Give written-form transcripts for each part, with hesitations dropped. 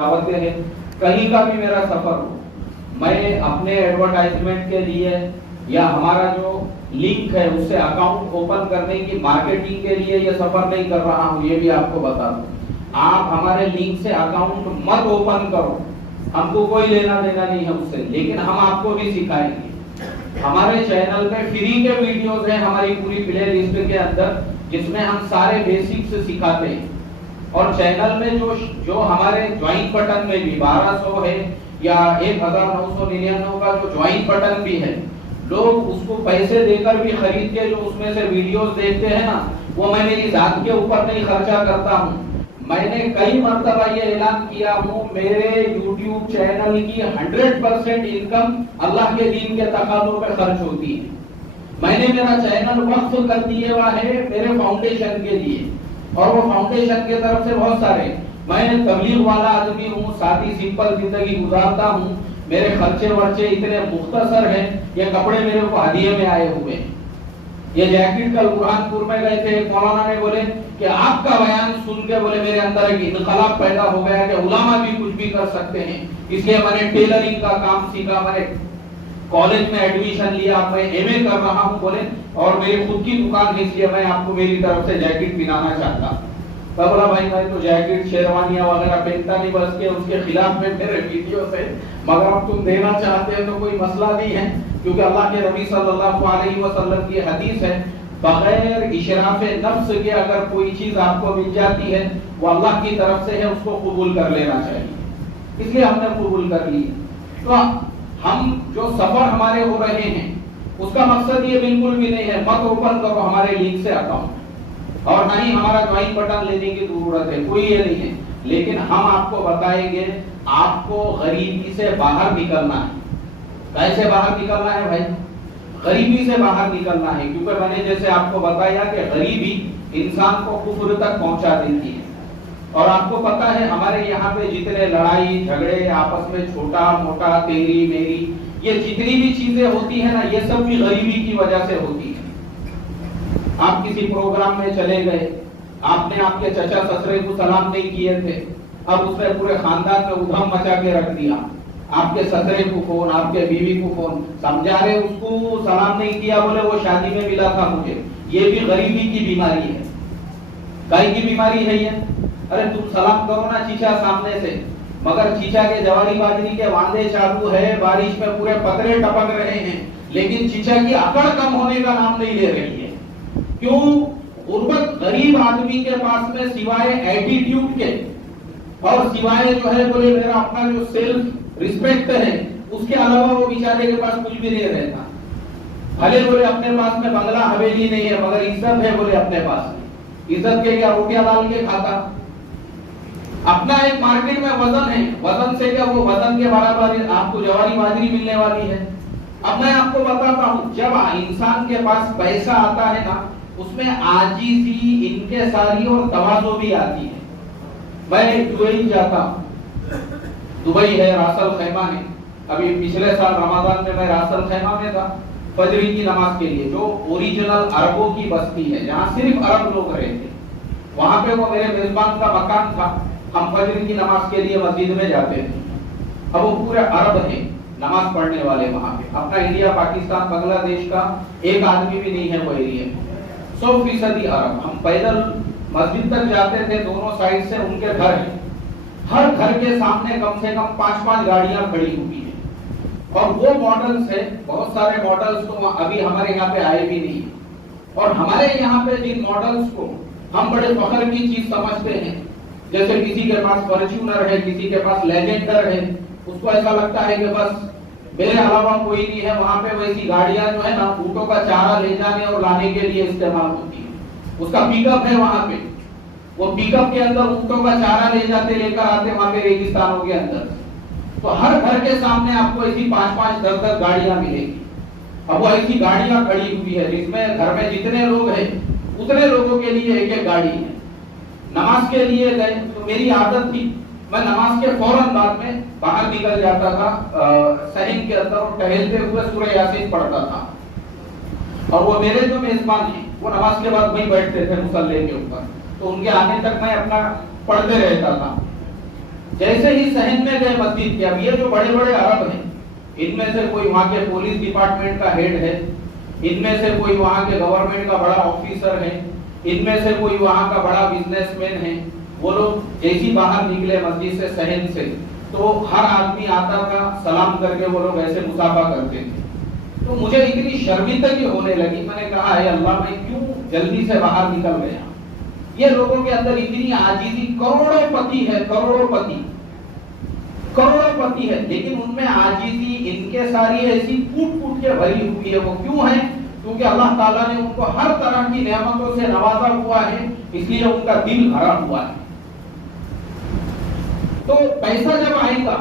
दावतें हैं, कहीं का भी मेरा सफर हो, मैं अपने एडवर्टाइजमेंट के लिए या हमारा जो लिंक है उससे अकाउंट ओपन करने की मार्केटिंग के लिए ये सफर नहीं कर रहा हूँ। ये भी आपको बता दूं, आप हमारे लिंक से अकाउंट मत ओपन करो, हमको कोई लेना देना नहीं है उससे, लेकिन हम आपको भी सिखाएंगे। हमारे चैनल पे फ्री के वीडियोस हैं हमारी पूरी प्ले लिस्ट के अंदर, जिसमें हम सारे बेसिक्स सिखाते हैं। और चैनल में जो हमारे ज्वाइन बटन में भी 1200 है या 1999 का जो ज्वाइन बटन भी है, लोग उसको पैसे देकर भी खरीद के जो उसमें से वीडियोस देखते हैं ना, वो मैं मेरी जात के ऊपर नहीं खर्चा करता हूँ। मैंने कई मर्तबा ये ऐलान किया हूँ, मेरे YouTube चैनल की 100% इनकम अल्लाह के दीन के तकाज़ों पे खर्च होती है। मैंने मेरा चैनल वक्फ कर दिया हुआ है मेरे फाउंडेशन के लिए, और वो फाउंडेशन के तरफ से बहुत सारे, मैं तबलीग वाला आदमी हूँ, सादी सिंपल जिंदगी गुजारता हूँ, मेरे खर्चे वर्चे इतने मुख्तसर हैं, ये कपड़े मेरे को हदिये में आए हुए हैं। ये जैकेट कल बुरहानपुर में गए थे, मौलाना ने बोले कि आपका बयान सुन के बोले मेरे अंदर एक इनकलाब पैदा हो गया कि उलामा भी कुछ भी कर सकते हैं। इसलिए मैंने टेलरिंग का काम सीखा, मैंने कॉलेज में एडमिशन लिया, मैं एमए कर रहा हूँ बोले, और मेरी खुद की दुकान है, इसलिए मैं आपको मेरी तरफ से जैकेट पहनाना चाहता। तब बोला भाई मैं तो जैकेट शेरवानियां वगैरह पहनता नहीं, बस के उसके खिलाफ में मेरे वीडियो है, मगर अब तुम देना चाहते हैं तो कोई मसला नहीं है, क्योंकि अल्लाह के नबी सल्लल्लाहु अलैहि वसल्लम की हदीस है, बगैर इशराफ नफ्स के अगर कोई चीज आपको मिल जाती है वो अल्लाह की तरफ से है, उसको कबूल कर लेना चाहिए। इसलिए हमने कबूल कर ली। तो हम जो सफर हमारे हो रहे हैं उसका मकसद ये बिल्कुल भी नहीं है मत ओपन करो हमारे लिंक से अकाउंट, और ना ही हमारा ज्वाइन बटन लेने की जरूरत है, कोई ये नहीं है। लेकिन हम आपको बताएंगे आपको गरीबी से बाहर निकलना है। कैसे बाहर निकलना है भाई? गरीबी से बाहर निकलना है, क्योंकि मैंने जैसे आपको बताया कि गरीबी इंसान को कुफ्र तक पहुंचा देती है। और आपको पता है हमारे यहाँ पे जितने लड़ाई झगड़े आपस में छोटा मोटा तेरी मेरी ये जितनी भी चीजें होती है ना, ये सब भी गरीबी की वजह से होती है। आप किसी प्रोग्राम में चले गए, आपने आपके चचा ससुरे को सलाम नहीं किए थे, अब उसने पूरे खानदान में उधम मचा के रख दिया, आपके ससुरे को फोन, आपके बीवी को फोन, समझा रहे उसको सलाम नहीं किया, बोले वो शादी में मिला था मुझे। ये भी गरीबी की बीमारी है। काय की बीमारी है ये? अरे तुम सलाम करो ना चीचा सामने से, मगर चीचा के जवारी बाजरी के वांदे चालू है, बारिश में पूरे पतरे टपक रहे हैं, लेकिन चीचा की अकड़ कम होने का नाम नहीं ले रही है। क्यों? गुर्बत गरीब आदमी के पास में सिवाय एटीट्यूड के और सिवाय जो है बोले मेरा अपना जो सेल्फ रिस्पेक्ट है, उसके अलावा वो बेचारे के पास कुछ भी नहीं रहता। भले बोले अपने पास में बंगला हवेली नहीं है, मगर इज्जत है बोले अपने पास में। इज्जत के क्या रोटियां डाल के खाता, अपना एक मार्केट में वजन है, वजन से क्या वो वजन के बराबर आपको जवारी बाजरी मिलने वाली है। अब मैं आपको बताता हूँ, जब इंसान के पास पैसा आता है ना, उसमें आजीजी इनकिसारी और तवाज़ो भी आती है। मैं दुबई जाता हूँ, दुबई है, रासल खैमा है। अभी पिछले साल रमजान में मैं रासल खैमा में था फजर की नमाज के लिए, जो ओरिजिनल अरबों की बस्ती है, जहाँ सिर्फ अरब लोग रहते। वहां पे वो मेरे मेजबान का मकान था, हम फजर की नमाज के लिए मस्जिद में जाते थे। अब वो पूरे अरब है नमाज पढ़ने वाले वहां पे। अपना इंडिया पाकिस्तान बांग्लादेश का एक आदमी भी नहीं है वो एरिया में, 100% अरब। हम पैदल मस्जिद तक जाते थे, दोनों साइड से उनके घर है, हर घर के सामने कम से कम 5-5 गाड़ियां खड़ी हुई है। और वो मॉडल्स है, बहुत सारे मॉडल्स तो अभी हमारे यहाँ पे आए भी नहीं। और हमारे यहाँ पे जिन मॉडल्स को हम बड़े फख्र की चीज समझते हैं, जैसे किसी के पास फॉर्च्यूनर है, किसी के पास लेजेंडर है, उसको ऐसा लगता है कि बस मेरे अलावा कोई नहीं है। वहां पे वैसी गाड़ियां जो है ना, ऊँटों का चारा ले जाने और लाने के लिए इस्तेमाल होती है। उसका पिकअप है वहां पे, वो पिकअप के अंदर ऊँटों का चारा ले जाते लेकर आते वहां पे रेगिस्तानों के अंदर। तो हर घर के सामने आपको ऐसी 5-5, 10-10 गाड़ियां मिलेगी। अब वो ऐसी गाड़ियां खड़ी हुई है जिसमें घर में जितने लोग हैं उतने लोगों के लिए एक एक गाड़ी है। नमाज के लिए गए तो मेरी आदत थी, मैं नमाज के फौरन बाद में बाहर निकल जाता था सहन के अंदर और टहलते हुए सूरह यासीन पढ़ता था। और वो मेरे जो मेजबान हैं वो नमाज के बाद वहीं बैठते थे मुसल्ले के ऊपर, तो उनके आने तक मैं अपना पढ़ते रहता था। जैसे ही सहन में गए मस्जिद के, अब ये जो बड़े बड़े अरब हैं, इनमें से कोई वहां के पुलिस डिपार्टमेंट का हेड है, इनमें से कोई वहां के गवर्नमेंट का बड़ा ऑफिसर है, इनमें से कोई वहां का बड़ा बिजनेसमैन है, वो लोग जैसी बाहर निकले मस्जिद से सहन से, तो हर आदमी आता था, सलाम करके वो लोग ऐसे मुसाफा करते थे। तो मुझे इतनी शर्मिंदगी होने लगी, मैंने कहा है अल्लाह, मैं क्यों जल्दी से बाहर निकल गया। ये लोगों के अंदर इतनी आजीजी, करोड़ोंपति है, करोड़ोंपति है, लेकिन उनमें आजीजी, इनके सारी ऐसी कूट कूट के भरी हुई है। वो क्यों है? क्योंकि अल्लाह ताला ने उनको हर तरह की नेमतों से नवाजा हुआ है, इसलिए उनका दिल भरा हुआ है। तो पैसा जब आएगा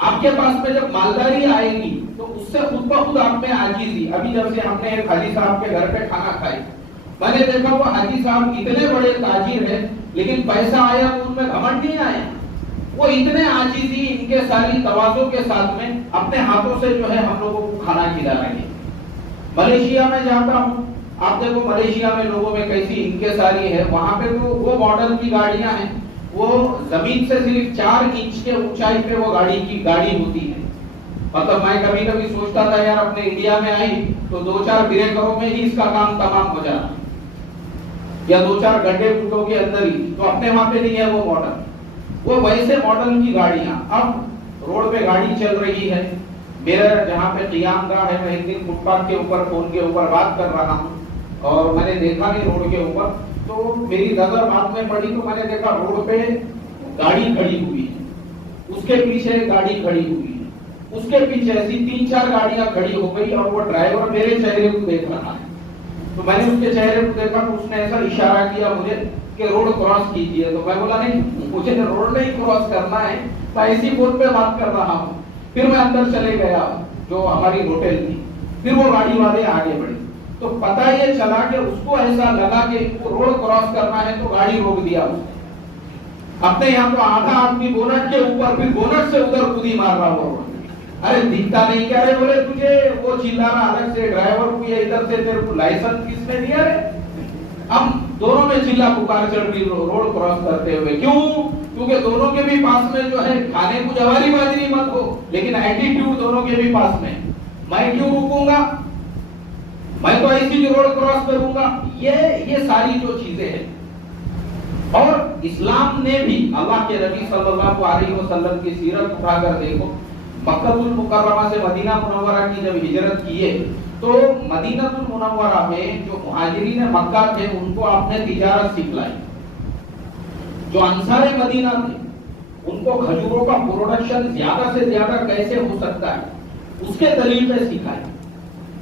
आपके पास में, जब मालदारी आएगी, तो उससे खुद ब खुद आप में आजीजी। अभी जब से हमने एक हाजी साहब के घर पे खाना खाई, मैंने देखा वो हाजी साहब इतने बड़े ताजिर हैं, लेकिन पैसा आया तो उनमें घमंड नहीं आया। वो इतने आजीजी, इनके सारी तवाज़ो के साथ में अपने हाथों से जो है हम लोगों को खाना खिला रहे हैं। मलेशिया में जाता हूँ, आप देखो मलेशिया में लोगों में कैसी इनके सारी है। वहां पे तो वो मॉडल की गाड़ियां हैं, वो जमीन से सिर्फ 4 इंच के ऊंचाई पे वो गाड़ी होती है। मतलब मैं कभी कभी सोचता था यार, अपने इंडिया में आई तो 2-4 ब्रेकरों में ही इसका काम तमाम हो जाना, या 2-4 गड्ढे फुटों के अंदर ही। तो अपने वहां पे नहीं है वो मॉडल, वो वैसे मॉडल की गाड़ियां। अब रोड पे गाड़ी चल रही है, मेरा जहाँ पे क़ियामगाह है, मैं एक दिन फुटपाथ के ऊपर फोन के ऊपर बात कर रहा हूँ, और मैंने देखा नहीं रोड के ऊपर, तो मेरी नजर बात में पड़ी, तो मैंने देखा रोड पे गाड़ी खड़ी हुई है, उसके पीछे गाड़ी खड़ी हुई है, उसके पीछे ऐसी 3-4 गाड़ियां खड़ी हो गई, और वो ड्राइवर मेरे चेहरे को देख रहा है। तो मैंने उसके चेहरे को देखा, तो उसने ऐसा इशारा किया मुझे कि रोड क्रॉस कीजिए। तो मैं बोला नहीं, मुझे रोड नहीं क्रॉस करना है, मैं इसी फोन पे बात कर रहा हूँ। फिर मैं अंदर चले गया जो हमारी होटल थी, फिर वो गाड़ी वाले आगे बढ़े, तो पता ये चला कि उसको ऐसा लगा कि रोड क्रॉस करना है, तो गाड़ी रोक दिया उसने। अपने यहाँ तो आधा आदमी बोनट के ऊपर, फिर बोनट से उधर कूदी मार रहा वो। अरे दिखता नहीं क्या रे? बोले तुझे वो चिल्ला रहा अलग से, ड्राइवर को ये इधर से, तेरे को लाइसेंस किसने दिया रे? हम दोनों में चिल्ला पुकार चढ़ रही रोड क्रॉस करते हुए। क्यों? क्योंकि दोनों के भी पास में जो है, खाने को जवारी बाजरी मत हो, लेकिन एटीट्यूड दोनों के भी पास में। मैं क्यों रुकूंगा? मैं तो ऐसी जो रोड क्रॉस करूंगा। ये सारी जो चीजें हैं। और इस्लाम ने भी, अल्लाह के नबी सल्लल्लाहु अलैहि वसल्लम की सीरत उठाकर देखो, मक्कातुल मुकर्रमा से मदीना मुनव्वरा की जब हिजरत किए, तो मदीनातुल मुनव्वरा में जो मुहाजिरीन मक्का थे, उनको आपने तिजारत सिखलाई। जो अंसारे मदीना थे, उनको खजूरों का प्रोडक्शन ज्यादा से ज्यादा कैसे हो सकता है, उसके तरीके सिखाए।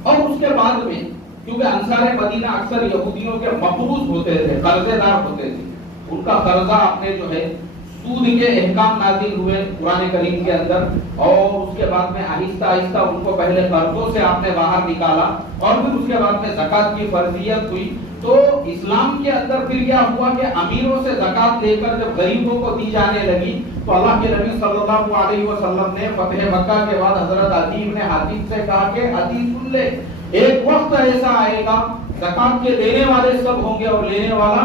और उसके बाद में, क्योंकि अंसारे मदीना अक्सर यहूदियों के मकरूज होते थे, कर्जेदार होते थे, उनका कर्जा अपने जो है सूद के अहकाम नाज़िल हुए कुरान करीम के अंदर, और उसके बाद में आहिस्ता आहिस्ता उनको पहले कर्जों से आपने बाहर निकाला, और फिर उसके बाद में ज़कात की फर्जियत हुई। तो इस्लाम के अंदर फिर क्या हुआ कि अमीरों से ज़कात लेकर जब गरीबों को दी जाने लगी, तो अल्लाह के नबी सल्लल्लाहु अलैहि वसल्लम ने फतह मक्का के बाद हजरत अदी इब्न हातिम से कहा कि अदी सुन ले, एक वक्त ऐसा आएगा ज़कात के देने वाले सब होंगे और लेने वाला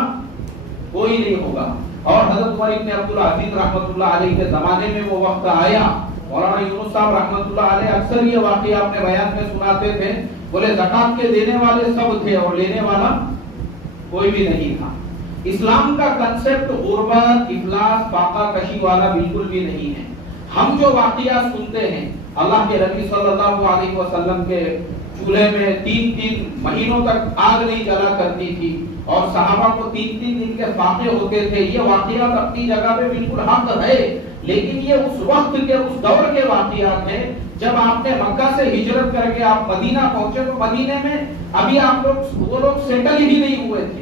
कोई नहीं होगा। और हजरत उमर इब्न अब्दुल अजीज रहमतुल्लाह अलैहि के जमाने में वो वक्त आया। मौलाना यूनुस साहब रहमतुल्लाह अलैहि अक्सर ये वाकया अपने बयान में सुनाते थे, बोले ज़कात के देने वाले सब थे और लेने वाला कोई भी नहीं था। इस्लाम का कंसेप्ट गुर्बत, इफलास, फाका कशी वाला बिल्कुल भी नहीं है। हम जो वाकया सुनते हैं, अल्लाह के नबी सल्लल्लाहु अलैहि वसल्लम के चूल्हे में 3-3 महीनों तक आग नहीं जला करती थी, और सहाबा को 3-3 दिन के फाके होते थे। ये वाकयात अपनी जगह पे बिल्कुल हक है, लेकिन ये उस वक्त के, उस दौर के वाकयात हैं जब आपने मक्का से हिजरत करके आप मदीना पहुंचे। तो मदीने में अभी आप लोग, वो लोग सेटल ही नहीं हुए थे,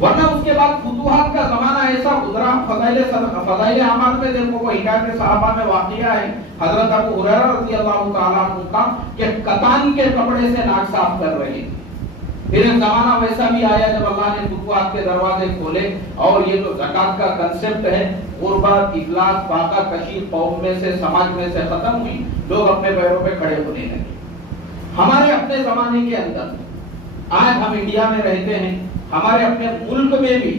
वरना उसके बाद फुतूहात का जमाना ऐसा गुजरा। फज़ाइल आमाल में देखो, वो हिकायत सहाबा में वाकया है हजरत अबू हुरैरा रज़ियल्लाहु ताला अन्हु का, कि कतान के कपड़े से नाक साफ कर रहे थे। फिर एक जमाना वैसा भी आया जब अल्लाह ने फुतूहात के दरवाजे खोले, और ये जो ज़कात का कंसेप्ट है, गुर्बत, इफलास, फाका कशी कौम में से, समाज में से खत्म हुई, लोग अपने पैरों पे खड़े होने लगे। हमारे अपने जमाने के अंदर, आज हम इंडिया में रहते हैं, हमारे अपने मुल्क में भी,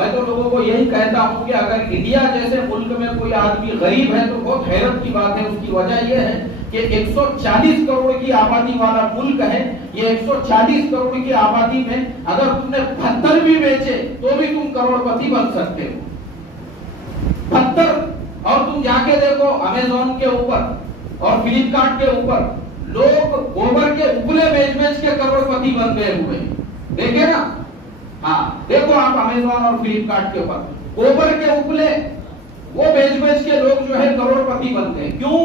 मैं तो लोगों को यही कहता हूं कि अगर इंडिया जैसे मुल्क में कोई आदमी गरीब है तो बहुत हैरत की बात है। उसकी वजह यह है कि 140 करोड़ की आबादी वाला मुल्क है। ये 140 करोड़ की आबादी में अगर तुमने पत्थर भी बेचे तो भी तुम करोड़पति बन सकते हो। पत्थर, और तुम जाके देखो अमेज़न के ऊपर और फ्लिपकार्ट के ऊपर लोग गोबर के उपले बेच के करोड़पति बन गए हुए, देखे ना? हाँ, देखो आप अमेज़न और फ्लिपकार्ट के ऊपर गोबर के उपले वो बेच के लोग जो है करोड़पति बन गए। क्यों?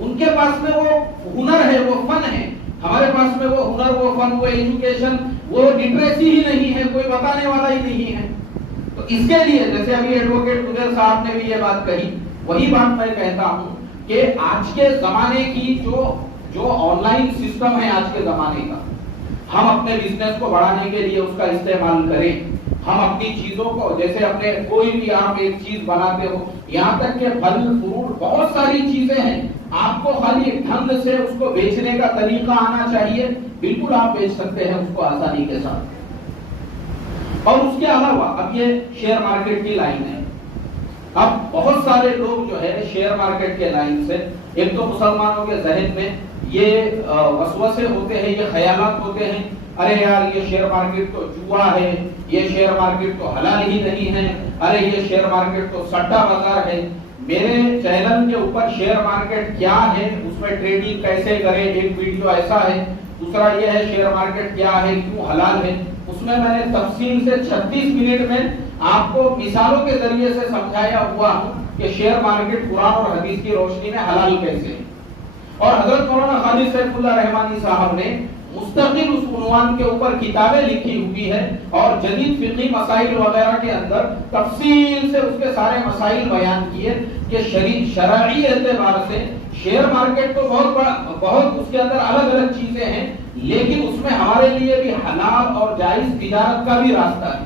उनके पास में वो हुनर है, वो फन है। हमारे पास में वो हुनर, वो फन, वो एजुकेशन, वो लिटरेसी ही नहीं है, कोई बताने वाला ही नहीं है। तो इसके लिए जैसे अभी एडवोकेट गुजर साहब ने भी ये बात कही, वही बात मैं कहता हूं कि आज के जमाने की जो ऑनलाइन सिस्टम है आज के जमाने का, हम अपने बिजनेस को बढ़ाने के लिए उसका इस्तेमाल करें। हम अपनी चीजों को, जैसे अपने कोई भी आप एक चीज बनाते हो, यहाँ तक के फल फ्रूट बहुत सारी चीजें हैं, आपको खाली ढंग से उसको बेचने का तरीका आना चाहिए। बिल्कुल आप बेच सकते हैं उसको आसानी के साथ। और उसके अलावा अब ये शेयर मार्केट की लाइन है। अब बहुत सारे लोग जो है शेयर मार्केट के लाइन से, एक तो मुसलमानों के जहन में ये वसवसे होते हैं, ये ख्यालात होते हैं, अरे यार ये शेयर मार्केट तो जुआ है, ये शेयर मार्केट तो हलाल ही नहीं है, अरे ये शेयर मार्केट तो सट्टा बाजार है। मेरे चैनल के ऊपर शेयर मार्केट क्या है, उसमें ट्रेडिंग कैसे करें, एक वीडियो ऐसा है। दूसरा ये है शेयर मार्केट क्या है, क्यों हलाल है, उसमें मैंने तफसील से 36 मिनट में आपको मिसालों के जरिए से समझाया हुआ हूं कि शेयर मार्केट कुरान और हदीस की रोशनी में हलाल कैसे है। और हजरत मौलाना खालिद सैफुल्लाह रहमानी साहब ने मुस्तकिल उस उन्वान के ऊपर किताबें लिखी हुई है और जदीद फिक़ही मसाइल वगैरह के अंदर तफसील से उसके सारे मसाइल बयान किए कि शरई एतबार से शेयर मार्केट तो बहुत उसके अंदर अलग अलग चीजें हैं, लेकिन उसमें हमारे लिए भी हलाल और जायज तिजारत का भी रास्ता है।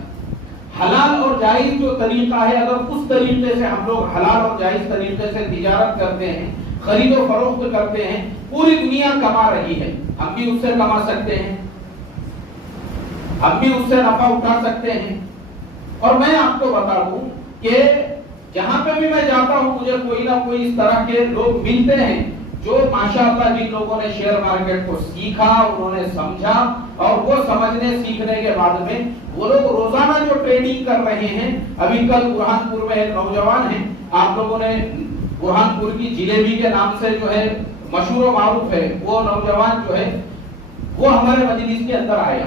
हलाल और जायज जो तरीका है, अगर उस तरीके से हम लोग हलाल और जायज तरीके से तिजारत करते हैं, खरीदो फरोख्त करते हैं, पूरी दुनिया कमा रही है, हम भी उससे कमा सकते हैं, हम भी उससे नफा उठा सकते हैं। और मैं आपको बता दूं कि जहां पे भी मैं जाता हूं मुझे कोई ना कोई इस तरह के लोग मिलते हैं जो माशाअल्लाह जिन लोगों ने शेयर मार्केट को सीखा, उन्होंने समझा, और वो समझने सीखने के बाद में वो लोग रोजाना जो ट्रेडिंग कर रहे हैं। अभी कल बुरहानपुर में एक नौजवान है, आप लोगों ने बुरहानपुर की जिलेबी के नाम से जो है मशहूर मारूफ है, वो नौजवान जो है वो हमारे मजलिस के अंदर आया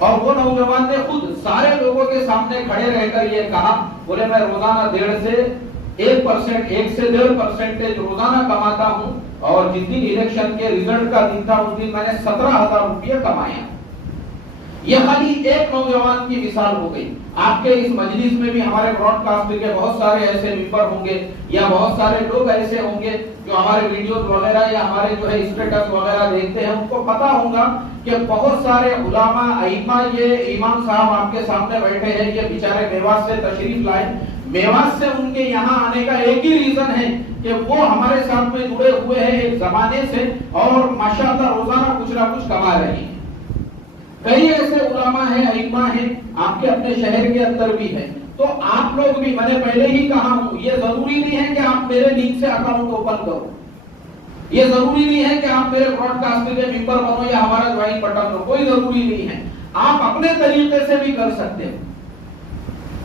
और वो नौजवान ने खुद सारे लोगों के सामने खड़े रहकर ये कहा, बोले मैं रोजाना 1.5 से 1% रोजाना कमाता हूं, और जिस दिन इलेक्शन के रिजल्ट का दिन था उस दिन मैंने 17,000 रुपये कमाया। यह खाली एक नौजवान की मिसाल हो गई। आपके इस मजलिस में भी हमारे ब्रॉडकास्ट के बहुत सारे ऐसे मेंबर होंगे या बहुत सारे लोग ऐसे होंगे जो हमारे वीडियोस वगैरह या हमारे जो है स्टेटस वगैरह देखते हैं, उनको पता होगा कि बहुत सारे उलामा अइम्मा, ये इमाम साहब आपके सामने बैठे हैं, ये बेचारे मेवात से तशरीफ लाए। मेवात से उनके यहाँ आने का एक ही रीजन है कि वो हमारे साथ में जुड़े हुए हैं एक जमाने से, और माशाअल्लाह रोजाना कुछ ना कुछ कमा रहे हैं। कई ऐसे उलामा हैं, अइम्मा हैं, आपके अपने शहर के अंदर भी है। तो आप लोग भी, मैंने पहले ही कहा हूं, ये जरूरी नहीं है कि आप मेरे लिंक से अकाउंट ओपन करो, ये जरूरी नहीं है कि आप मेरे ब्रॉडकास्ट के मेंबर बनो या हमारा ज्वाइन बटन दो, कोई जरूरी नहीं है। आप अपने तरीके से भी कर सकते हो,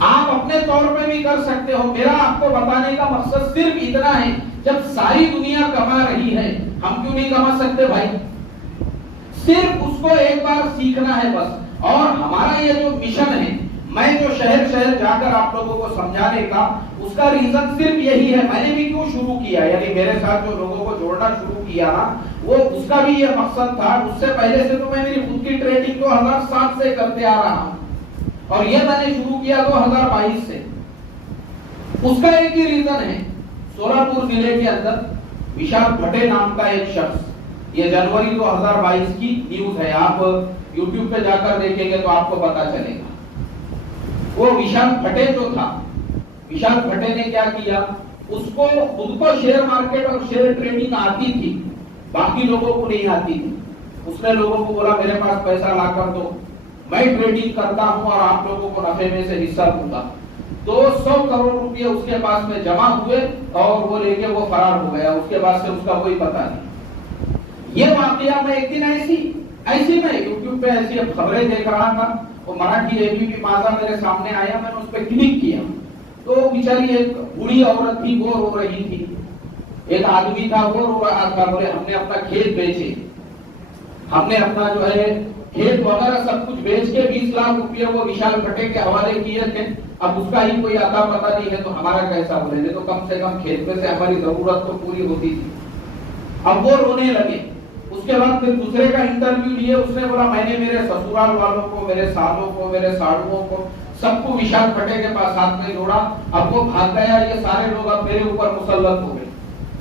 आप अपने तौर पे भी कर सकते हो। मेरा आपको बताने का मकसद सिर्फ इतना है, जब सारी दुनिया कमा रही है, हम क्यों नहीं कमा सकते भाई? सिर्फ उसको एक बार सीखना है बस। और हमारा ये जो मिशन है, मैं जो शहर शहर जाकर आप लोगों को समझाने का, उसका रीजन सिर्फ यही है। मैंने भी क्यों शुरू किया, यानी मेरे साथ जो लोगों को जोड़ना शुरू किया ना, वो उसका भी ये मकसद था। उससे पहले से तो मैं मेरी खुद की ट्रेडिंग 2007 से करते आ रहा हूं, और ये मैंने शुरू किया 2022 से। उसका एक ही रीजन है, सोलापुर जिले के अंदर विशाल भट्टे नाम का एक शख्स, ये जनवरी 2022 की न्यूज है, आप YouTube पे जाकर देखेंगे तो आपको पता चलेगा। वो विशाल भट्टे जो था, विशाल भट्टे ने क्या किया, उसको खुद को शेयर मार्केट और शेयर ट्रेडिंग आती थी, बाकी लोगों को नहीं आती थी। उसने लोगों को बोला मेरे पास पैसा ला कर दो, मैं ट्रेडिंग करता हूं और आप लोगों को नफे में से हिस्सा दूंगा। तो 100 करोड़ रुपए उसके पास में जमा हुए और वो लेके वो फरार हो गया, उसके बाद से उसका कोई पता नहीं। ये वाकया मैं एक दिन ऐसी मैं यूट्यूब पे ऐसी खबरें देख रहा था, वो मराठी एबीपी माझा मेरे सामने आया, मैंने उस पर क्लिक किया तो बेचारी एक बूढ़ी औरत थी, वो रो रही थी, एक आदमी था वो रो रहा था, बोले हमने अपना खेत बेचे, हमने अपना जो है खेत वगैरह सब कुछ बेच के 20 लाख रुपए वो विशाल भट्टे के हवाले किए थे, अब उसका ही कोई आता पता नहीं है तो हमारा कैसा बोले, तो कम से कम खेत में से हमारी जरूरत तो पूरी होती थी। अब वो रोने लगे। उसके बाद फिर दूसरे का इंटरव्यू लिए, उसने बोला मैंने मेरे ससुराल वालों को, मेरे सालों को, मेरे साड़ुओं को, सबको विशाल भट्टे के पास साथ में जोड़ा, अब वो भाग गया, ये सारे लोग अब मेरे ऊपर मुसल्लत हो गए,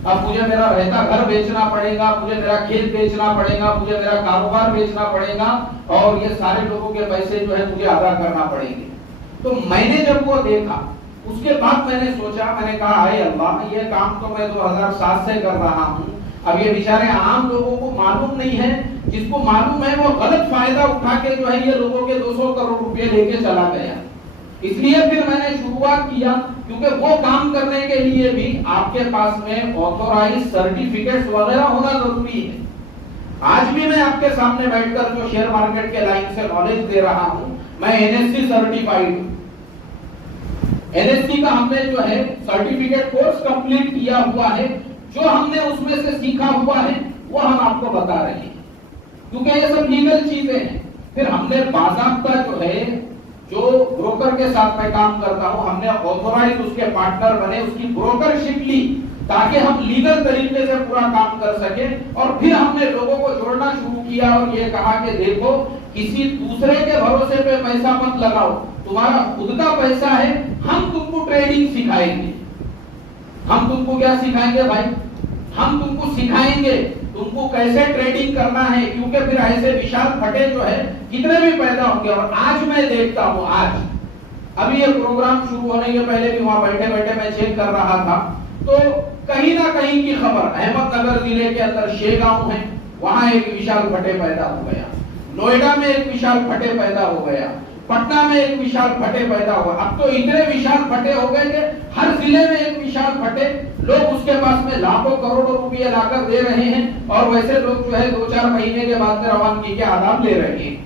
अब मुझे मेरा रहता घर बेचना पड़ेगा, मुझे मेरा खेत बेचना पड़ेगा, मुझे मेरा कारोबार बेचना पड़ेगा और ये सारे लोगों के पैसे जो है मुझे अदा करना पड़ेंगे। तो मैंने जब वो देखा उसके बाद मैंने सोचा, मैंने कहा हाय अल्लाह, ये काम तो मैं 2007 से कर रहा हूँ, अब ये बेचारे आम लोगों को मालूम नहीं है, जिसको मालूम है वो गलत फायदा उठा के जो है ये लोगों के 200 करोड़ रुपए लेके चला गया। इसलिए फिर मैंने शुरुआत किया, क्योंकि वो काम करने के लिए भी आपके पास में ऑथोराइज सर्टिफिकेट्स वगैरह होना जरूरी है। आज भी मैं आपके सामने बैठकर जो शेयर मार्केट के लाइन से नॉलेज दे रहा हूं, मैं एनएससी सर्टिफाइड हूं। एनएससी का हमने जो है सर्टिफिकेट कोर्स कंप्लीट किया हुआ है, जो हमने उसमें से सीखा हुआ है वो हम आपको बता रहे हैं, क्योंकि ये सब लीगल चीजें हैं। फिर हमने बाकायदा जो है, जो ब्रोकर के साथ मैं काम करता हूं, हमने ऑथोराइज उसके पार्टनर बने, उसकी ब्रोकरशिप ली ताकि हम लीगल तरीके से पूरा काम कर सके। और फिर हमने लोगों को जोड़ना शुरू किया और ये कहा कि देखो, किसी दूसरे के भरोसे पे पैसा मत लगाओ, तुम्हारा खुद का पैसा है, हम तुमको ट्रेडिंग सिखाएंगे। हम तुमको क्या सिखाएंगे भाई? हम तुमको सिखाएंगे तुमको कैसे ट्रेडिंग करना है, क्योंकि फिर ऐसे विशाल फटे जो है कितने भी पैदा होंगे। और आज मैं देखता हूं, आज अभी ये प्रोग्राम शुरू होने के पहले भी वहां बैठे बैठे मैं चेक कर रहा था, तो कहीं ना कहीं की खबर, अहमदनगर जिले के अंदर शेगांव है, वहां एक विशाल फटे पैदा हो गया, नोएडा में एक विशाल फटे पैदा हो गया, पटना में एक विशाल फटे पैदा हुआ। अब तो इतने विशाल फटे हो गए कि हर जिले में एक विशाल फटे, लोग उसके पास में लाखों करोड़ों रुपए लाकर दे रहे हैं और वैसे लोग जो है 2-4 महीने के बाद में रवानगी के आदाब ले रहे हैं।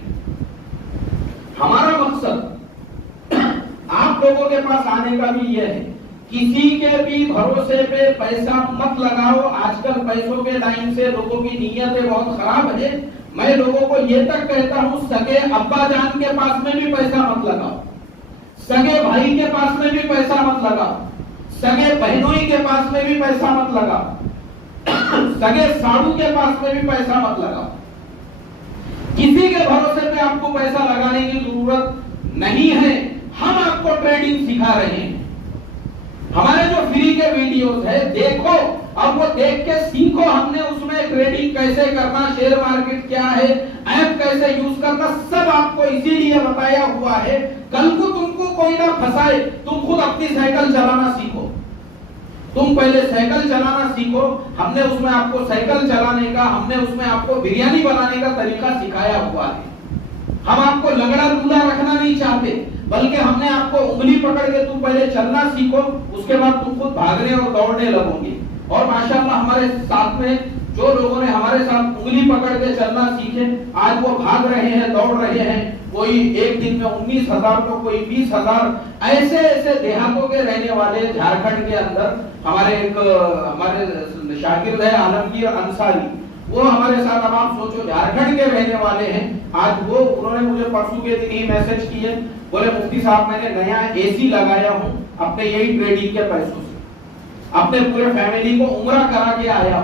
हमारा मकसद आप लोगों के पास आने का भी यह है, किसी के भी भरोसे पे पैसा मत लगाओ। आजकल पैसों के लाइन से लोगों की नीयतें बहुत खराब है। मैं लोगों को ये तक कहता हूं, सगे अब्बा जान के पास में भी पैसा मत लगाओ, सगे भाई के पास में भी पैसा मत लगाओ, सगे बहनोई के पास में भी पैसा मत लगाओ, सगे साधु के पास में भी पैसा मत लगाओ। किसी के भरोसे पे आपको पैसा लगाने की जरूरत नहीं है। हम आपको ट्रेडिंग सिखा रहे हैं। हमारे जो फ्री के वीडियोस है देखो, अब वो देख के सीखो। हमने उसमें ट्रेडिंग कैसे करना, शेयर मार्केट क्या है, ऐप कैसे यूज करना, सब आपको इसीलिए बताया हुआ है। कल को तुमको कोई ना फंसाए, तुम खुद अपनी साइकिल चलाना सीखो। तुम पहले साइकिल चलाना सीखो। हमने उसमें आपको साइकिल चलाने का, हमने उसमें आपको बिरयानी बनाने का तरीका सिखाया हुआ है। हम आपको लगड़ा लूला रखना नहीं चाहते, बल्कि हमने आपको उंगली पकड़ के तुम पहले चलना सीखो, उसके बाद तुम खुद भागने और दौड़ने लगोगे। और माशाल्लाह हमारे साथ में जो लोगों ने हमारे साथ उंगली पकड़ के चलना सीखे, आज वो भाग रहे हैं, दौड़ रहे हैं। कोई एक दिन में 19,000 को, कोई 20,000, ऐसे ऐसे देहातों के रहने वाले झारखंड के अंदर हमारे शागिर्द है आलमगीर अंसारी, वो हमारे साथ, अब आप सोचो झारखंड के रहने वाले हैं। आज वो, उन्होंने मुझे परसों के दिन ही मैसेज किए, बोले मुफ्ती साहब मैंने नया एसी लगाया हूं अपने यही ट्रेडिंग के पैसों से, अपने पूरे फैमिली को उम्रा करा के आया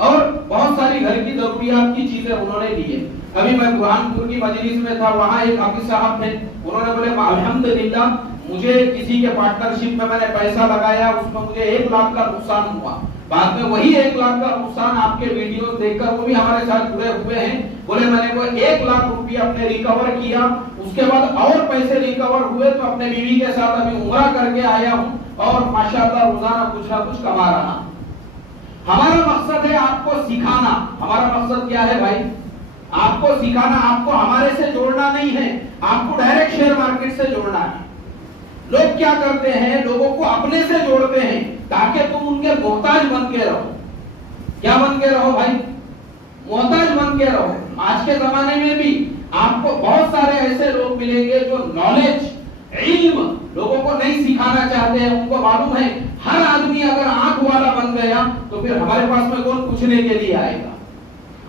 और बहुत सारी घर की जरूरियात की चीजें उन्होंने दी है। अभी मैं बुरहानपुर की मजलिस में था, वहां एक हाफिज साहब थे, उन्होंने बोले अल्हम्दुलिल्लाह मुझे किसी के पार्टनरशिप में मैंने पैसा लगाया, उसमें मुझे 1 लाख का नुकसान हुआ, बाद में वही 1 लाख का नुकसान आपके वीडियोस देखकर, वो भी हमारे साथ जुड़े हुए हैं, बोले मैंने वो 1 लाख रुपया अपने रिकवर किया, उसके बाद और पैसे रिकवर हुए तो अपने बीवी के साथ अभी उम्रा करके आया हूं और माशाअल्लाह रोजाना कुछ ना कुछ कमा रहा हूं। हमारा मकसद है आपको सिखाना। हमारा मकसद क्या है भाई? आपको सिखाना, आपको हमारे से जोड़ना नहीं है, आपको डायरेक्ट शेयर मार्केट से जोड़ना है। लोग क्या करते हैं, लोगों को अपने से जोड़ते हैं ताकि तुम उनके मोहताज बन के रहो। क्या बन के रहो भाई? मोहताज बन के रहो। आज के जमाने में भी आपको बहुत सारे ऐसे लोग मिलेंगे जो नॉलेज, इल्म लोगों को नहीं सिखाना चाहते हैं। उनको मालूम है हर आदमी अगर आंख वाला बन गया तो फिर हमारे पास में कौन पूछने के लिए आएगा।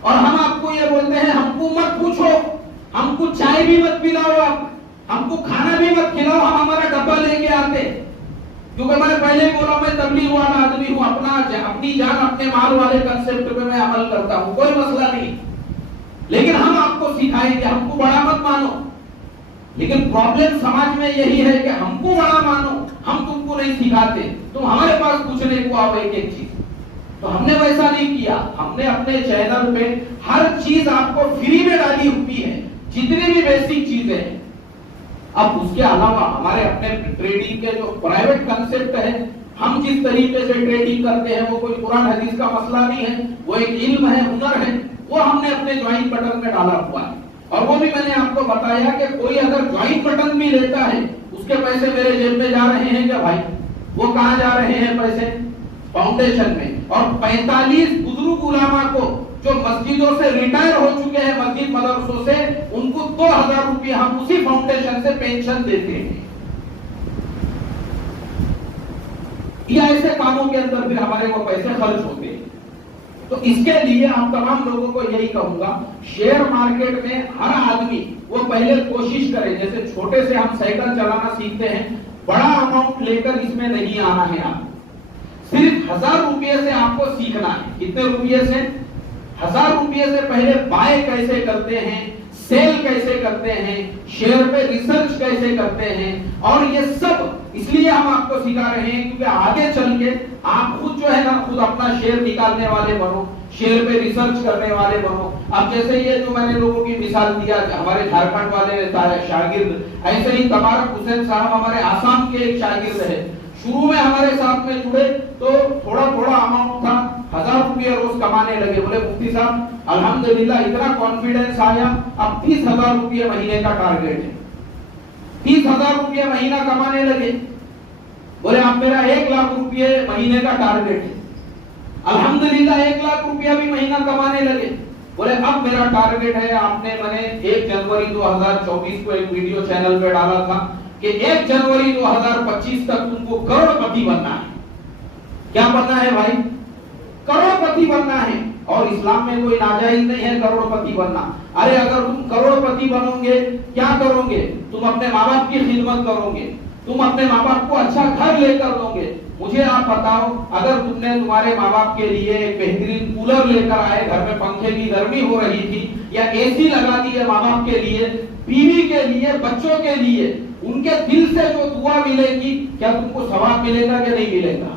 और हम आपको ये बोलते हैं हमको मत पूछो, हमको चाय भी मत पिलाओ, आप हमको खाना भी मत खिलाओ, हम हमारा डब्बा लेके आते। क्योंकि मैंने पहले बोला मैं तबलीग वाला आदमी हूं, अपनी जान अपने माल वाले कंसेप्ट पे मैं अमल करता हूं, कोई मसला नहीं। लेकिन हम आपको सिखाएंगे, हमको बड़ा मत मानो। लेकिन प्रॉब्लम समाज में यही है कि हमको बड़ा मानो, हम तुमको नहीं सिखाते, तुम हमारे पास पूछने को आओ एक एक चीज। तो हमने वैसा नहीं किया, हमने अपने चैनल पे हर चीज आपको फ्री में डाली हुई है, जितनी भी बेसिक चीजें हैं। अब उसके अलावा हमारे अपने ट्रेडिंग के जो प्राइवेट कंसेप्ट है, हम जिस तरीके से ट्रेडिंग करते हैं वो कोई कुरान हदीस का मसला नहीं है, वो एक इल्म है, हुनर है, वो हमने अपने ज्वाइन बटन में डाला हुआ है। और वो भी मैंने आपको बताया कि कोई अगर ज्वाइन बटन भी लेता है उसके पैसे मेरे जेब में जा रहे हैं क्या भाई? वो कहां जा रहे हैं पैसे? फाउंडेशन में। और 45 बुजुर्ग उलामा को जो मस्जिदों से रिटायर हो चुके हैं, मस्जिद मदरसों से, उनको 2000 रुपये हम उसी फाउंडेशन से पेंशन देते हैं। या ऐसे कामों के अंदर फिर हमारे वो पैसे खर्च होते हैं। तो इसके लिए हम तमाम लोगों को यही कहूंगा, शेयर मार्केट में हर आदमी वो पहले कोशिश करे, जैसे छोटे से हम साइकिल चलाना सीखते हैं, बड़ा अमाउंट लेकर इसमें नहीं आना है। आप सिर्फ 1000 रुपये से आपको सीखना है। कितने रुपये से? 1000 रुपये से पहले बाय कैसे करते हैं, सेल कैसे करते हैं, शेयर पे रिसर्च कैसे करते हैं, और ये सब इसलिए हम आपको सिखा रहे हैं क्योंकि आगे चल के आप खुद जो है ना, खुद अपना शेयर निकालने वाले बनो, शेयर पे रिसर्च करने वाले बनो। अब जैसे ये जो मैंने लोगों की मिसाल दिया, हमारे झारखंड वाले शागिर्द, ऐसे ही तबारक हुसैन साहब हमारे आसाम के एक शागिर्द है। शुरू में हमारे साथ में जुड़े तो थोड़ा थोड़ा अमाउंट था, 1000 रुपये रोज कमाने लगे। बोले मुफ्ती साहब अल्हम्दुलिल्लाह इतना कॉन्फिडेंस आया, अब 30,000 रुपये महीने का टारगेट है, 30,000 रुपये महीना कमाने लगे। बोले अब मेरा 1 लाख रुपये महीने का टारगेट है। अल्हम्दुलिल्लाह 1 लाख रुपया भी महीना कमाने लगे। बोले अब मेरा टारगेट है, आपने मैंने 1 जनवरी 2024 को एक वीडियो चैनल पे डाला था कि 1 जनवरी 2025 तक तुमको करोड़पति बनना है। क्या बनना है भाई? करोड़पति बनना है। और इस्लाम में कोई नाजायज नहीं है करोड़पति बनना। अरे अगर तुम करोड़पति बनोगे क्या करोगे? तुम अपने माँ बाप की खिदमत करोगे, तुम अपने माँ बाप को अच्छा घर लेकर दोगे। मुझे आप बताओ, अगर तुमने तुम्हारे माँ बाप के लिए एक बेहतरीन कूलर लेकर आए, घर में पंखे की गर्मी हो रही थी, या एसी लगा दी है माँ बाप के लिए, बीवी के लिए, बच्चों के लिए, उनके दिल से जो दुआ मिलेगी, क्या तुमको सवाब मिलेगा कि नहीं मिलेगा?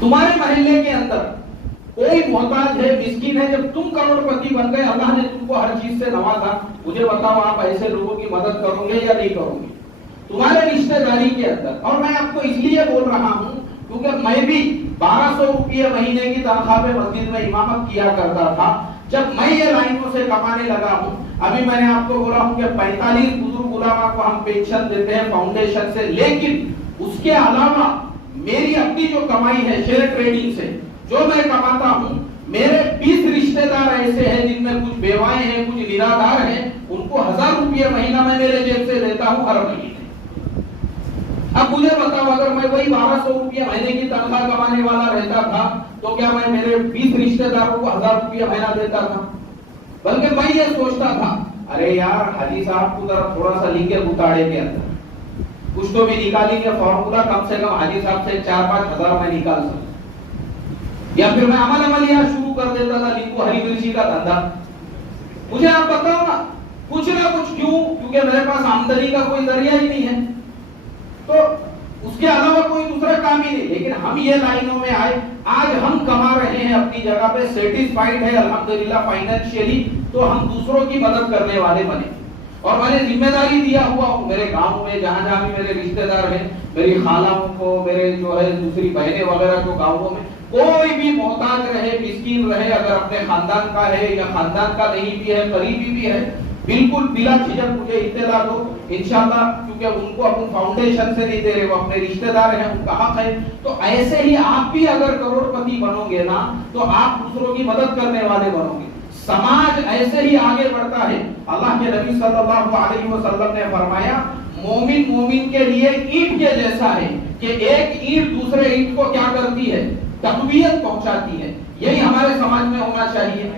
तुम्हारे महल्ले के अंदर कोई मोहताज है, मिस्किन है, जब तुम करोड़पति बन गए, अल्लाह ने तुमको हर चीज से नवाजा, मुझे बताओ आप ऐसे लोगों की मदद करोगे या नहीं करोगे? तुम्हारे रिश्तेदारी के अंदर। और मैं आपको इसलिए बोल रहा हूं क्योंकि मैं भी 1200 रुपये महीने की तनख्वाह पे मस्जिद में इमामत किया करता था। जब मैं ये लाइनों से कमाने लगा हूं, अभी मैंने आपको बोला हूं कि 45 बुजुर्ग उलामा को हम पेंशन देते हैं फाउंडेशन से, लेकिन उसके अलावा मेरी अपनी जो कमाई है शेयर ट्रेडिंग से, जो मैं कमाता हूं, मेरे 20 रिश्तेदार ऐसे हैं जिनमें कुछ बेवाएं हैं, कुछ निराधार हैं, उनको 1000 रुपये महीना मैं मेरे जेब से देता हूं हर महीने। अब मुझे बताओ, अगर मैं वही 1200 रुपये महीने की तनख्वाह कमाने वाला रहता था तो क्या मैं मेरे 20 रिश्तेदारों को 1000 रुपये महीना देता था? बल्कि मैं ये सोचता था, अरे यार हाजी साहब को जरा थोड़ा सा लिखे गुताड़े के अंदर कुछ तो भी निकालेंगे फॉर्मूला, कम से कम हाजी साहब से 4-5 हजार मैं निकाल सकता। या फिर मैं अमलिया शुरू कर देता था, नींबू हरी मिर्ची का धंधा। मुझे आप बताओ ना कुछ क्यों? क्योंकि मेरे पास आमदनी का कोई जरिया ही नहीं है, तो उसके अलावा कोई दूसरा काम ही नहीं। लेकिन हम ये लाइनों में आए, आज हम कमा रहे हैं, अपनी जगह पे सेटिस्फाइड है अल्हम्दुलिल्लाह फाइनेंशियली, तो हम दूसरों की मदद करने वाले बने। और मैंने जिम्मेदारी दिया हुआ हूँ मेरे गांव में, जहां जहां भी मेरे रिश्तेदार हैं, मेरी खालाओं को, मेरे जो है दूसरी बहनें वगैरह को गांवों में, कोई भी मोहताज रहे, मिस्कीन रहे, अगर अपने खानदान का है या खानदान का नहीं भी है, करीबी भी है, बिल्कुल बिला झिझक मुझे इत्तला दो इंशाल्लाह, क्योंकि उनको अपन फाउंडेशन से नहीं दे रहे, वो अपने रिश्तेदार हैं, उनका हक है। तो ऐसे ही आप भी अगर करोड़पति बनोगे ना, तो आप दूसरों की मदद करने वाले बनोगे, समाज ऐसे ही आगे बढ़ता है। अल्लाह के नबी सल्लल्लाहु अलैहि वसल्लम ने फरमाया, मोमिन मोमिन के लिए ईंट के जैसा है कि एक ईंट दूसरे ईंट को क्या करती है, तकवीयत पहुंचाती है। यही हमारे समाज में होना चाहिए।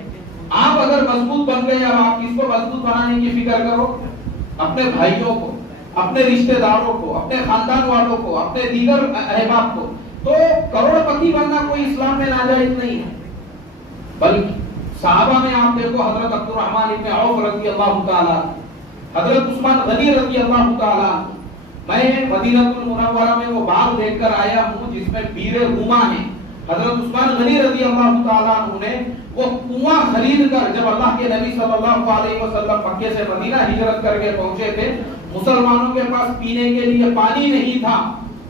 आप अगर मजबूत बन गए, अब आप किसको मजबूत बनाने की फिक्र करो, अपने भाइयों को, अपने रिश्तेदारों को, अपने खानदान वालों को, अपने दीगर अहबाब को। तो करोड़पति बनना कोई इस्लाम में नाजायज नहीं है, बल्कि सहाबा में आप देखो, हजरत अब्दुर्रहमान इब्न औफ रज़ी अल्लाह ताला, हजरत उस्मान गनी रज़ी अल्लाह ताला। मैं मदीनतुल मुनव्वरा में वो बाग देखकर आया हूँ जिसमें बीरे रूमा है। हजरत उस्मान गनी रज़ी अल्लाह ताला ने वो कुआं खरीद कर, जब अल्लाह के नबी सल्लल्लाहु अलैहि वसल्लम मक्के से मदीना हिजरत करके पहुंचे थे, मुसलमानों के पास पीने के लिए पानी नहीं था,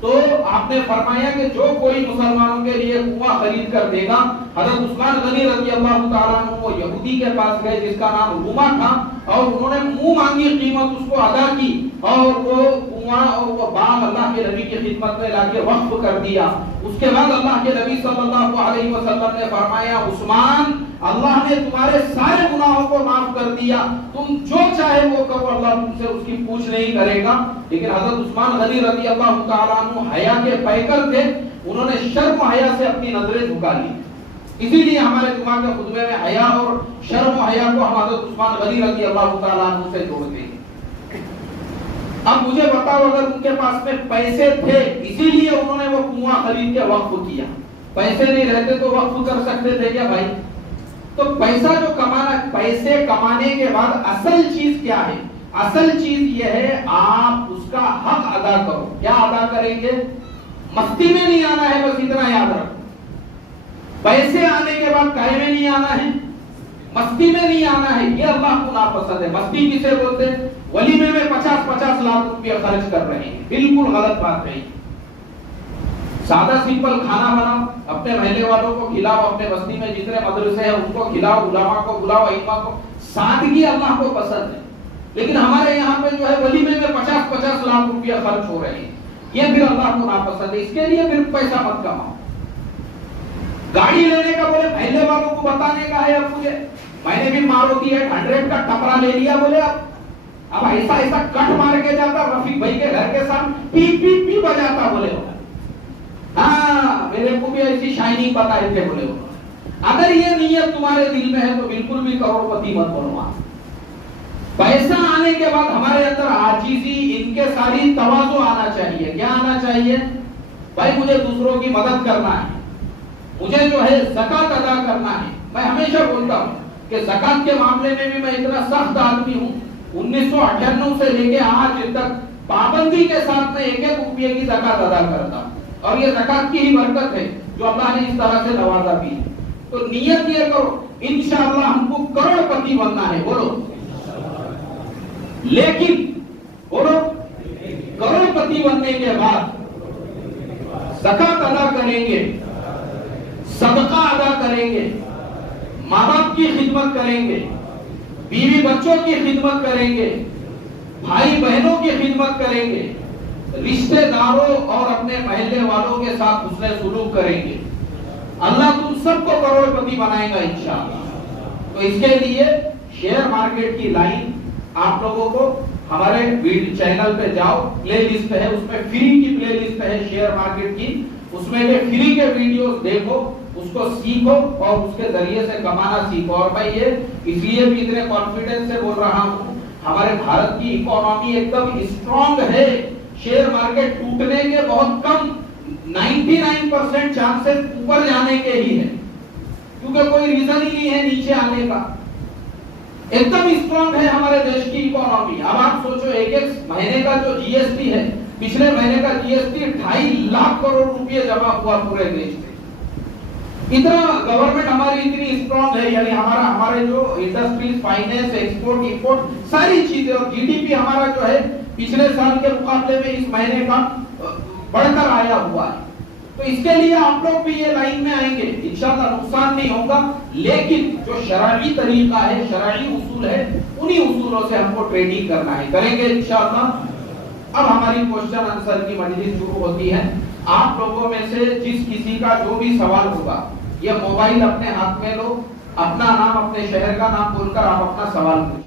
तो आपने फरमाया कि जो कोई मुसलमानों के लिए कुआं खरीद कर देगा। हजरत उस्मान गनी रज़ी अल्लाह ताला अन्हु वो यहूदी के पास गए जिसका नाम रूमा था, और उन्होंने मुंह मांगी कीमत उसको अदा की, और वो कुआं और वो बाग अल्लाह के नबी की खिदमत में लाके वक्फ कर दिया। उसके बाद अल्लाह के नबी सल्लल्लाहु अलैहि वसल्लम ने फरमाया, उस्मान, अल्लाह ने तुम्हारे सारे गुनाहों को माफ कर दिया, तुम जो चाहे वो करो, अल्लाह तुमसे उसकी पूछ नहीं करेगा। लेकिन हजरत उस्मान गनी रज़ी अल्लाह ताला अन्हु हया के पैकर थे, उन्होंने शर्म हया से अपनी नजरें झुका ली। इसीलिए हमारे जुमा के खुतबे में हया और शर्म हया को हम हजरत उस्मान गनी रज़ी अल्लाह ताला अन्हु से जोड़ते हैं। अब मुझे बताओ, अगर उनके पास में पैसे थे इसीलिए उन्होंने वो कुआं खरीद के वक्फ किया, पैसे नहीं रहते तो वक्फ कर सकते थे क्या भाई? तो पैसा जो कमाना, पैसे कमाने के बाद असल चीज क्या है? असल चीज ये है, आप उसका हक अदा करो। क्या अदा करेंगे? मस्ती में नहीं आना है, बस इतना याद रखो। पैसे आने के बाद काहे में नहीं आना है, मस्ती में नहीं आना है, ये अल्लाह को नापसंद है। मस्ती किसे बोलते हैं? वलीमे में 50-50 लाख रुपया खर्च कर रहे हैं, बिल्कुल गलत बात है। सादा सिंपल खाना बनाओ, अपने महल्ले वालों को खिलाओ, अपने बस्ती में जितने मदरसे हैं उनको खिलाओ, उलमा को बुलाओ, इमाम को। सादगी अल्लाह को पसंद है। लेकिन हमारे यहाँ पे जो है वलीमे में 50-50 लाख रुपया खर्च हो रहे हैं, ये फिर अल्लाह को नापसंद है। इसके लिए फिर पैसा मत कमाओ। गाड़ी लेने का बोले महल्ले वालों को बताने का है, अब मुझे मैंने भी मारुति 800 का टपरा ले लिया, बोले अब ऐसा ऐसा कट मार के जाता रफीक भाई के घर के सामने, पी पी पी बजाता, बोले हाँ मेरे को भी ऐसी शाइनिंग बताए थे, बोले अगर ये नियत तुम्हारे दिल में है तो बिल्कुल भी करोड़पति मत बनो। पैसा आने के बाद हमारे अंदर आजीजी, इनके सारी तवाज़ु आना चाहिए। क्या आना चाहिए भाई? मुझे दूसरों की मदद करना है, मुझे जो है ज़कात अदा करना है। मैं हमेशा बोलता हूँ कि ज़कात के मामले में भी मैं इतना सख्त आदमी हूँ, 1998 से लेके आज तक पाबंदी के साथ में 1-1 रुपये की ज़कात अदा करता हूँ, और ये ज़कात की ही बरकत है जो अल्लाह ने इस तरह से नवाजा भी। तो नियत ये करो, इंशाअल्लाह हमको करोड़पति बनना है, बोलो। लेकिन बोलो, करोड़पति बनने के बाद ज़कात अदा करेंगे, सदका अदा करेंगे, माँ बाप की खिदमत करेंगे, बीवी बच्चों की खिदमत करेंगे, भाई बहनों की खिदमत करेंगे, रिश्तेदारों और अपने महल्ले वालों के साथ हुस्न सुलूक करेंगे। अल्लाह तुम सबको करोड़पति बनाएगा इंशाअल्लाह। तो इसके लिए शेयर मार्केट की लाइन आप लोगों को हमारे चैनल पे जाओ, प्ले लिस्ट है, उसमें फ्री की प्ले लिस्ट है शेयर मार्केट की, उसमें के फ्री के वीडियोस देखो, उसको सीखो और उसके जरिए से कमाना सीखो। और मैं ये इसलिए भी इतने कॉन्फिडेंस से बोल रहा हूँ, हमारे भारत की इकोनॉमी एकदम स्ट्रॉन्ग है, शेयर मार्केट टूटने के बहुत कम 99% चांसेस ऊपर जाने के ही है, क्योंकि कोई रीजन ही नहीं है नीचे आने का। एकदम स्ट्रॉन्ग है हमारे देश की इकोनॉमी। अब आप सोचो, एक महीने का जो जीएसटी है, पिछले महीने का जीएसटी 2.5 लाख करोड़ रुपए जमा हुआ पूरे देश में। इतना गवर्नमेंट हमारी इतनी स्ट्रॉन्ग है, यानी हमारे जो इंडस्ट्रीज, फाइनेंस, एक्सपोर्ट, इंपोर्ट, सारी चीजें, और जीडीपी हमारा जो है पिछले साल के मुकाबले में इस महीने का बढ़कर आया हुआ है। तो इसके लिए आप लोग भी ये लाइन में आएंगे, इंशाअल्लाह नुकसान नहीं होगा, लेकिन जो शरई तरीका है, शरई उसूल है, उन्हीं उसूलों से हमको ट्रेडिंग करना है, करेंगे इंशाअल्लाह। अब हमारी क्वेश्चन आंसर की मजलिस शुरू होती है। आप लोगों में से जिस किसी का जो भी सवाल होगा, ये मोबाइल अपने हाथ में लो, अपना नाम अपने शहर का नाम बोलकर आप अपना सवाल पूछिए।